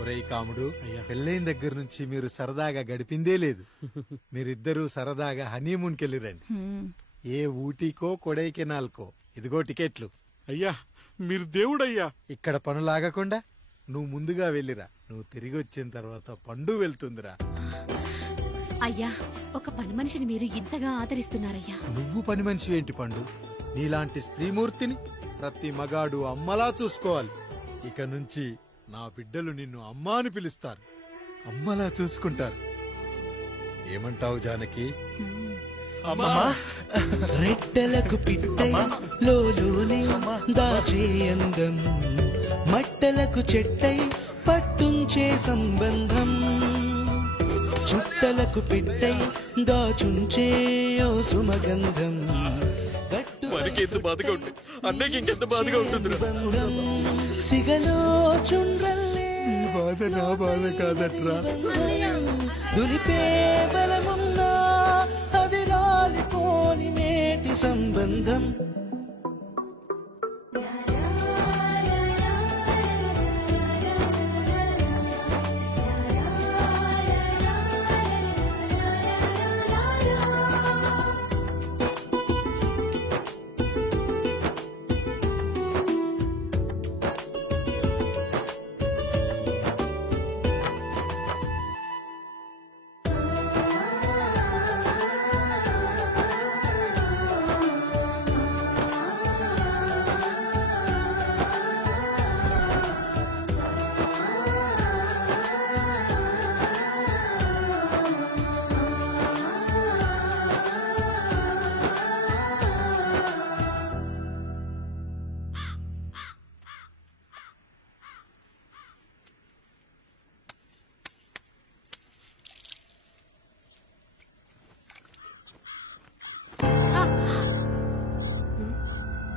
ఒరేయ్ కాముడు, పెళ్ళైన దగ్గర నుంచి మీరు సరదాగా గడిపిందే లేదు. మీరిద్దరూ సరదాగా హనీమూన్ కెళ్ళిరండి. ఏ ఊటీకో కొడైకెనాల్కో. ఇదిగో టికెట్లు. అయ్యా మీరు దేవుడయ్యా. ఇక్కడ పనులాగకుండా నువ్వు ముందుగా వెళ్ళిరా. నువ్వు తిరిగి వచ్చిన తర్వాత పండు వెళ్తుందిరా. అయ్యా, ఒక పని మనిషిని మీరు ఇంతగా ఆదరిస్తున్నారయ్యా. నువ్వు పని మనిషి ఏంటి పండు? నీలాంటి స్త్రీమూర్తిని ప్రతి మగాడు అమ్మలా చూసుకోవాలి. ఇక నుంచి నా బిడ్డలు నిన్ను అమ్మా అని పిలుస్తారు, అమ్మలా చూసుకుంటారు. ఏమంటావు జానకి? రెట్టలకు పిట్టై లోలోనే దాచే అందం, మట్టలకు చెట్టై పట్టుంచే సంబంధం, చుట్టలకు పెట్టై దాచుంచే ఓ సుమగంధం. ఎంత బాధగా ఉంటుంది అన్నకి ఇంకెంత బాధగా ఉంటుంది. సిగలో చుండ్రల్లే ఈ బాధ నా బాధ కాదట్రా. దులిపే బలమున్నా అది రాలిపోని మేటి సంబంధం.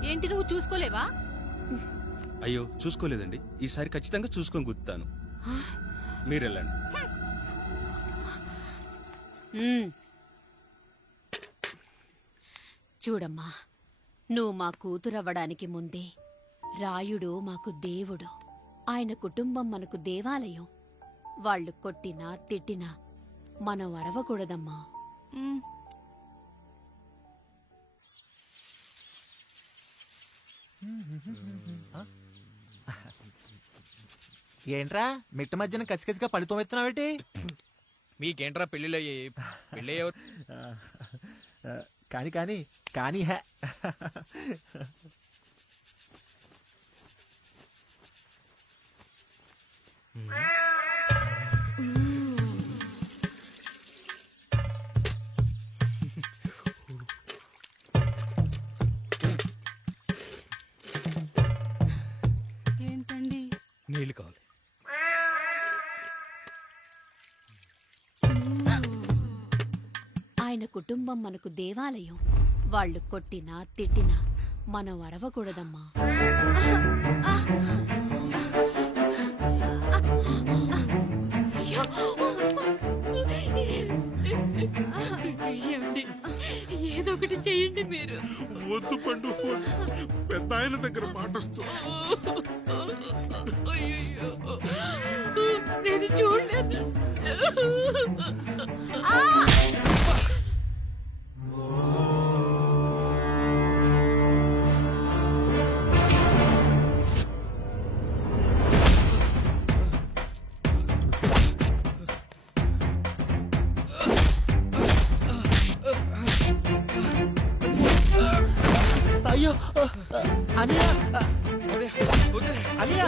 ఏంటి, నువ్వు చూసుకోలేవా? అయ్యో చూసుకోలేదండి, ఈసారి ఖచ్చితంగా చూసుకొని గుర్తాను. మీరెళ్ళండి. చూడమ్మా, నువ్వు మా కూతురవ్వడానికి ముందే రాయుడు మాకు దేవుడు. ఆయన కుటుంబం మనకు దేవాలయం. వాళ్ళు కొట్టినా తిట్టినా మనం అరవకూడదమ్మా. ఏంట్రా మిట్ట మధ్యన కసికసిగా పళ్ళుతోమెత్తున్నావేంటి? మీకేంట్రా పెళ్ళిళ్ళయ్యి? పెళ్ళి కానీ కానీ కానీ హే ఏంటండి? నీళ్ళు కావాలి. ఆయన కుటుంబం మనకు దేవాలయం. వాళ్ళు కొట్టినా తిట్టినా మనం అరవకూడదమ్మా. ఏదో ఒకటి చెయ్యండి మీరు. వద్దు పండు, పెద్ద ఆయన దగ్గర మాటొచ్చు. నేను చూడలేదు. అయ్యో అనియా అనియా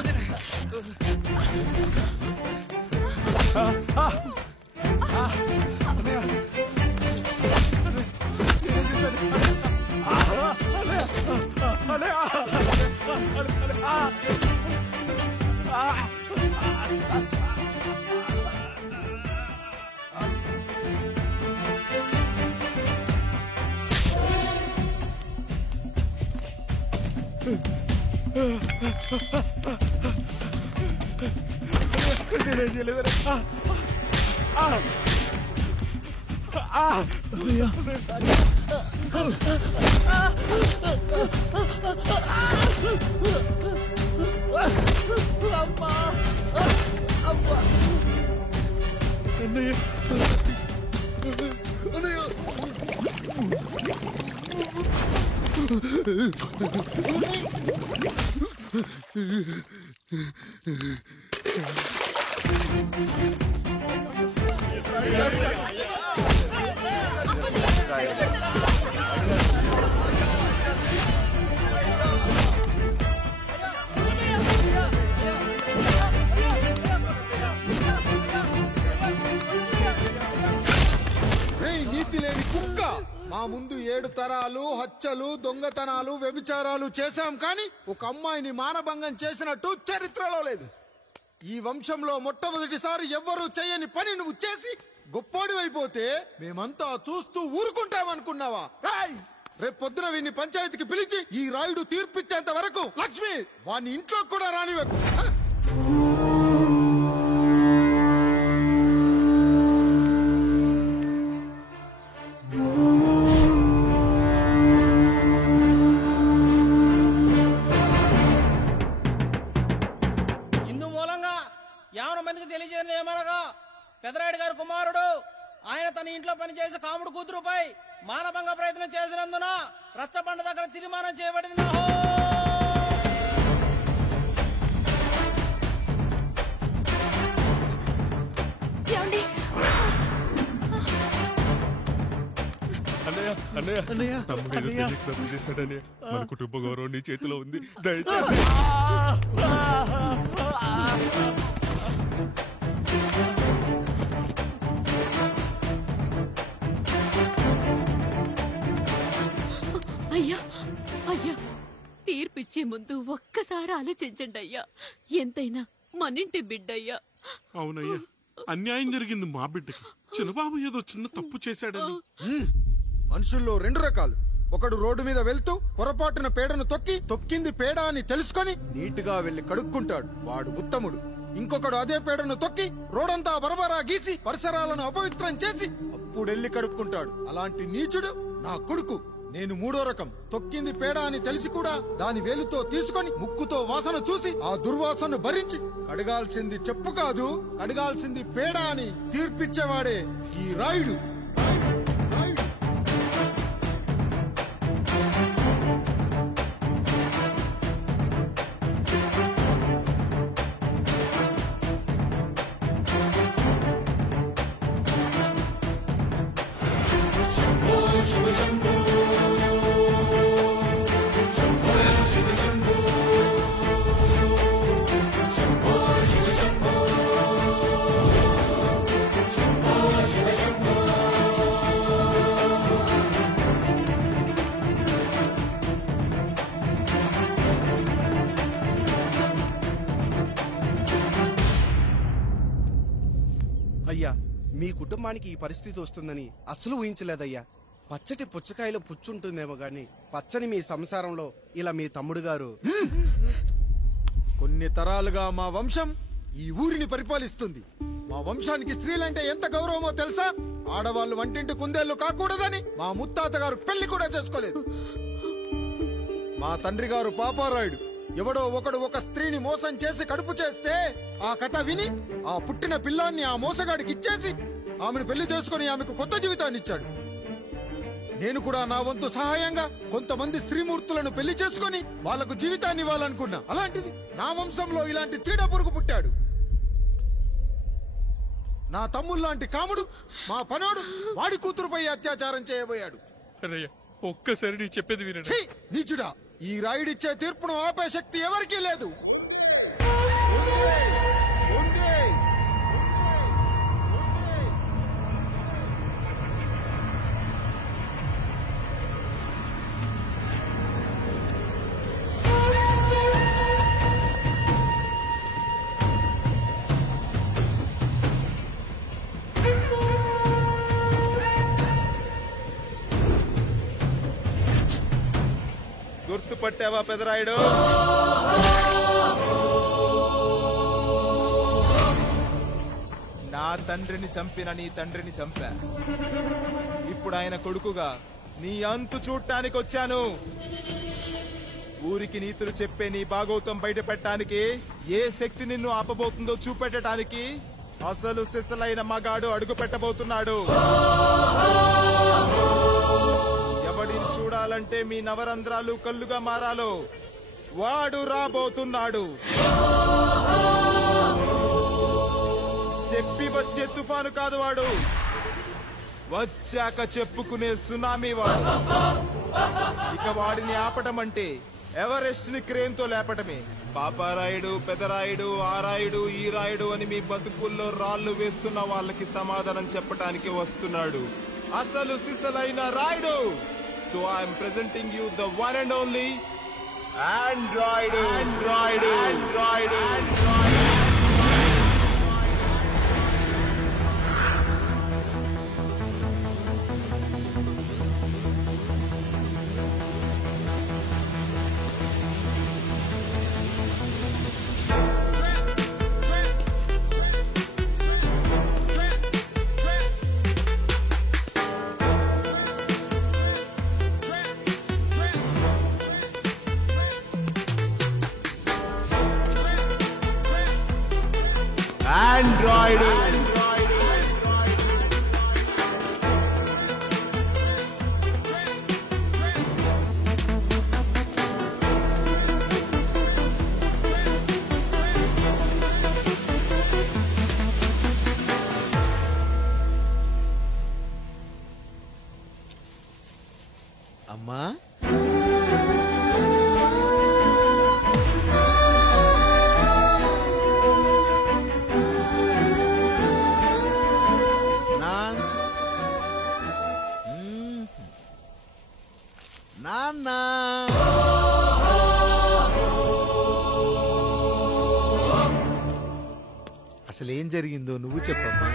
అమ్మా నీతి లేని కుక్క, మా ముందు 7 తరాలు హత్యలు, దొంగతనాలు, వ్యభిచారాలు చేశాం, కానీ ఒక అమ్మాయిని మానభంగం చేసినట్టు చరిత్రలో లేదు. ఈ వంశంలో మొట్టమొదటిసారి ఎవ్వరూ చేయని పని నువ్వు చేసి గొప్పోడివైపోతే మేమంతా చూస్తూ ఊరుకుంటామనుకున్నావా? రేపు పొద్దున వీడిని పంచాయతీకి పిలిచి ఈ రాయుడు తీర్పిచ్చేంత వరకు లక్ష్మి వాడిని ఇంట్లో కూడా రానివ్వకు. తెలియజేది ఏమనగా పెదరాయుడు గారు కుమారుడు ఆయన తన ఇంట్లో పనిచేసే కాముడు కూతురుపై మానభంగ ప్రయత్నం చేసినందున రచ్చబండ దగ్గర తీర్మానం చేయబడింది. మన కుటుంబ గౌరవం నీ చేతిలో ఉంది, దయచేసి. అయ్యా అయ్యా, తీర్పిచ్చే ముందు ఒక్కసారి ఆలోచించండి అయ్యా. ఎంతైనా మనింటి బిడ్డయ్యా. అవునయ్యా, అన్యాయం జరిగింది మా బిడ్డకి. చిన్నబాబు ఏదో చిన్న తప్పు చేశాడని. మనుషుల్లో 2 రకాలు. ఒకడు రోడ్డు మీద వెళ్తూ పొరపాటున పేడను తొక్కింది పేడ అని తెలుసుకొని నీటుగా వెళ్లి కడుక్కుంటాడు, వాడు ఉత్తముడు. ఇంకొకడు అదే పేడను తొక్కి రోడంతా బరబరా గీసి పరిసరాలను అపవిత్రం చేసి అప్పుడెళ్లి కడుక్కుంటాడు. అలాంటి నీచుడు నా కొడుకు. నేను 3వ రకం. తొక్కింది పేడ అని తెలిసి కూడా దాని వేలుతో తీసుకొని ముక్కుతో వాసన చూసి ఆ దుర్వాసన భరించి కడగాల్సింది చెప్పు కాదు, కడగాల్సింది పేడ అని తీర్పిచ్చేవాడే ఈ రాయుడు. అయ్యా, మీ కుటుంబానికి ఈ పరిస్థితి వస్తుందని అస్సలు ఊహించలేదయ్యా. పచ్చటి పుచ్చకాయలో పుచ్చుంటుందేమో గాని పచ్చని మీ సంసారంలో ఇలా మీ తమ్ముడు గారు. కొన్ని తరాలుగా మా వంశం ఈ ఊరిని పరిపాలిస్తుంది. మా వంశానికి స్త్రీలంటే ఎంత గౌరవమో తెలుసా? ఆడవాళ్ళు వంటింటి కుందేళ్లు కాకూడదని మా ముత్తాత గారు పెళ్లి కూడా చేసుకోలేదు. మా తండ్రి గారు పాపారాయుడు ఎవడో ఒకడు ఒక స్త్రీని మోసం చేసి కడుపు చేస్తే ఆ కథ విని ఆ పుట్టిన పిల్లాన్ని ఆ మోసగాడికి ఇచ్చేసి ఆమెను పెళ్లి చేసుకుని ఆమెకు కొత్త జీవితాన్ని ఇచ్చాడు. నేను కూడా నా వంతు సహాయంగా కొంతమంది స్త్రీమూర్తులను పెళ్లి చేసుకుని వాళ్లకు జీవితాన్ని ఇవ్వాలనుకున్నా. అలాంటిది నా వంశంలో ఇలాంటి చీడ పురుగు పుట్టాడు. నా తమ్ముళ్లాంటి కాముడు మా పనోడు వాడి కూతురుపై అత్యాచారం చేయబోయాడు. ఒక్కసారి నీ చెప్పేది వినండి. నీచుడా, ఈ రాయుడిచ్చే తీర్పును ఆపే శక్తి ఎవరికీ లేదు. గుర్తుపట్టావా పెదరాయుడు? నా తండ్రిని చంపిన నీ తండ్రిని చంపా. ఇప్పుడు ఆయన కొడుకుగా నీ అంతు చూడటానికి వచ్చాను. ఊరికి నీతులు చెప్పే నీ భాగవతం బయట పెట్టడానికి ఏ శక్తి నిన్ను ఆపబోతుందో చూపెట్టడానికి అసలు సిసలైన మగాడు అడుగు పెట్టబోతున్నాడు. ఎవడిని చూడాలి చూడాలంటే మీ నవరంధ్రాలు కళ్ళుగా మారాలో వాడు రాబోతున్నాడు. చెప్పి వచ్చే తుఫాను కాదు వాడు, వచ్చాక చెప్పుకునే సునామీ వాడు. ఇక వాడిని ఆపటం అంటే ఎవరెస్ట్ ని క్రేన్ తో లేపటమే. పాపారాయుడు, పెదరాయుడు, ఆ రాయుడు, ఈ రాయుడు అని మీ బతుకుల్లో రాళ్లు వేస్తున్న వాళ్ళకి సమాధానం చెప్పడానికి వస్తున్నాడు అసలు సిసలైన Rayudu. So I'm presenting you the one and only Android. Android Android Android. అమ్మా నాన్న అసలేం జరిగిందో నువ్వు చెప్పమ్మా.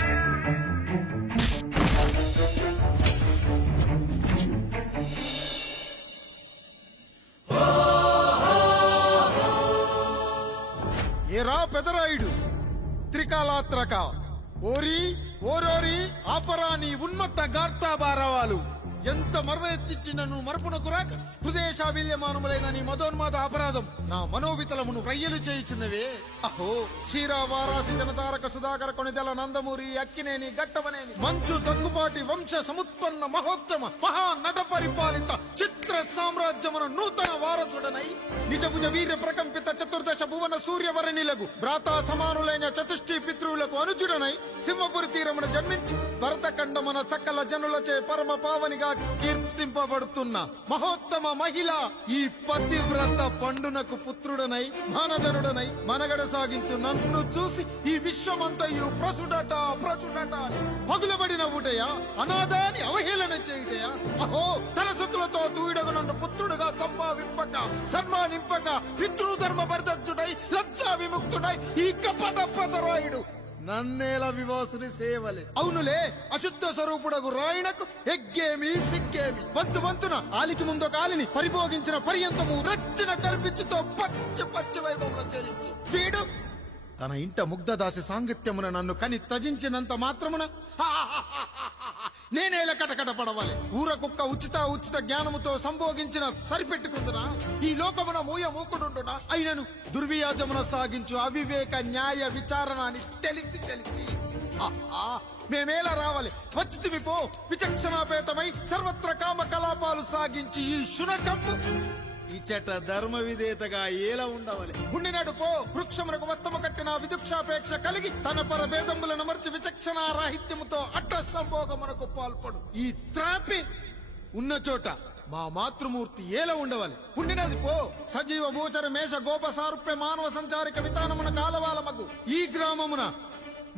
ఏరా పెదరాయుడు, త్రికాలాత్రక ఓరి ఓరోరి ఆపరాని ఉన్మత్త గార్తాబారవాలు ఎంత మర్వెత్తిచ్చినను మరపునకు రాక హృదయశావిల్యమానములైన నీ మదోన్మాద అపరాధం నా మనోవితలమును రయ్యలు చేయుచున్నవే. అహో క్షీర వారాసి జనతారక సుధాకర కొనిదెల నందమూరి అక్కినేని గట్టవనేని మంచు దగ్గుపాటి వంశ సముత్పన్న మహోత్తమ మహా నట పరిపాలిత చిత్ర సామ్రాజ్యమున నూతన వారసుడనై నిజభుజ వీర్య ప్రకంపిత చతుర్దశ భువన సూర్యవరణిలకు భ్రాతా సమానులైన చతుష్టి పితృవులకు అనుజుడనై సింహపురి తీరమున జన్మించి భరతఖండమున సకల జనులచే పరమ పావనిగా కీర్తింపబడుతున్న మహోత్తమ మహిళ ఈ పతివ్రత పండునకు పుత్రుడనై మానధనుడనై మనగడ సాగించు నన్ను చూసి ఈ విశ్వమంతయు ప్రసుడట ప్రసుడట పగులబడిన ఊటయా అనాథాన్ని అవహేళన చేయుటయా. అహో తన సొత్తులతో తూయిడగు నన్ను పుత్రుడుగా సంభావింపక సన్మానింపక పితృధర్మ పరిదచ్చుడై లజ్జా విముక్తుడై ఈ కపట పదరాయుడు నన్నేల వివాసుని సేవలే. అవునులే అశుద్ధ స్వరూపుడగు రాయణకు ఎగ్గేమి సిగ్గేమి. వంతు వంతున ఆలికి ముందు కాలిని పరిభోగించిన పర్యంతము రచ్చన కర్పించుతో పచ్చి పచ్చి వైభవంలో తేలించు. వీడు తన ఇంట ముగ్ధదాసి సాంగత్యమున నన్ను కని త్యజించినంత మాత్రమున నేనేలా కటకట పడవాలి. ఊర కుక్క ఉచిత జ్ఞానముతో సంభోగించిన సరిపెట్టుకుందునా ఈ లోకమున మూయ మూకుడుండునా. అయినను దుర్వ్యాజమున సాగించు అవివేక న్యాయ విచారణ అని తెలిసి మేమేలా రావాలి. వచ్చితిమి పో విచక్షణాపేతమై సర్వత్ర కామ కలాపాలు సాగించి ఈ శునకంపు ఇచ్చట ధర్మ విధేతగా ఏలా ఉండవాలి. ఉండినాడు పో వృక్షమునకు వత్తము కట్టిన విదుక్షాపేక్ష కలిగి తన పరభేదములను మర్చి విచక్షణ రాహిత్యముతో అట్ట సంభోగమునకు పాల్పడు. ఈ త్రాపి ఉన్న చోట మా మాతృమూర్తి ఏలా ఉండవాలి. ఉండినది పో సజీవ భూచర మేష గోప సారూప్య మానవ సంచారిక విధానమున కాలవాలమగు ఈ గ్రామమున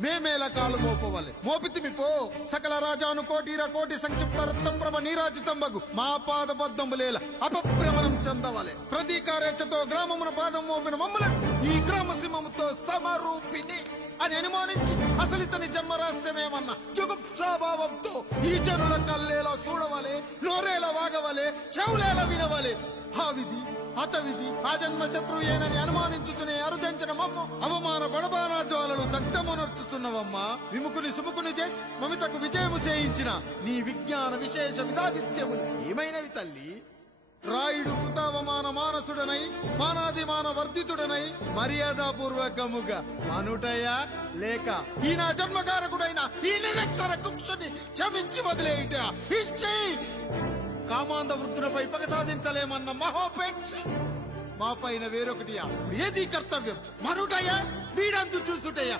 మేమేలా కాలు మోపవాలి. మోపితిమి పో సకల రాజాను కోటిర కోటి సంక్షిప్త రత్నప్రభ నీరాజితంబగు మా పాదబద్ధములేల అపభ్రమణం చెందవాలి. ప్రతీకారేచ్ఛతో గ్రామమున పాదం మోపిన మమ్మలను ఈ గ్రామ సింహముతో సమరూపిణి అని అనుమానించి అసలితని జన్మరహస్యమేమన్నా జుగుప్సాభావంతో ఈ జనుల కల్లేలా చూడవాలి, నోరేలా వాగవాలి, చెవులేలా వినవాలి. ఆ విధి హతవిధి ఆ జన్మ శత్రుయేనని అనుమానించుచునే అరుదించిన మమ్మ అవమాన బడబానా జ్వాలలు దగ్ధమునర్చుచున్నవమ్మా. విముకుని సుముకుని చేసి మమితకు విజయము చేయించిన నీ విజ్ఞాన విశేష విధాదిత్యములు ఏమైనవి తల్లి. రాయుడు కృతావమాన మానసుడనై మానాదిమాన వర్ధితుడనై మర్యాదాపూర్వకముగా అనుటయా లేక ఈ నా జన్మకారకుడైన ఈ నిరక్షర కుక్షుని క్షమించి వదిలేయుట ఇచ్చి కామాంధ వృద్ధులపై పగ సాధించలేమన్న మహోపేక్ష మా పైన వేరొకటియా? ఏది కర్తవ్యం? మనుటయ్యా వీడంతు చూసుటయ్యా?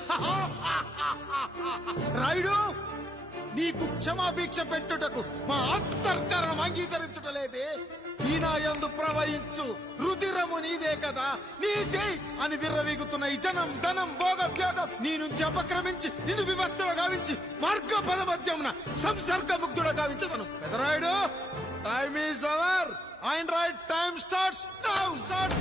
రాయుడు, నీకు క్షమాభిక్ష పెట్టుటకు మా అంతర్కరణం అంగీకరించుటలేదే. ఈనాయందు ప్రవహించు రుధిరము నీదే కదా, నీదే అని విర్రవీగుతున్న ఈ జనం ధనం భోగభ్యోగం నీ నుంచి అపక్రమించి నిన్ను వివస్థలో గావించి మార్గ పదమధ్యమున సంసర్గముగ్ధుడ గావించదను. Pedarayudu, time is over. ఆయన right time starts now. Start.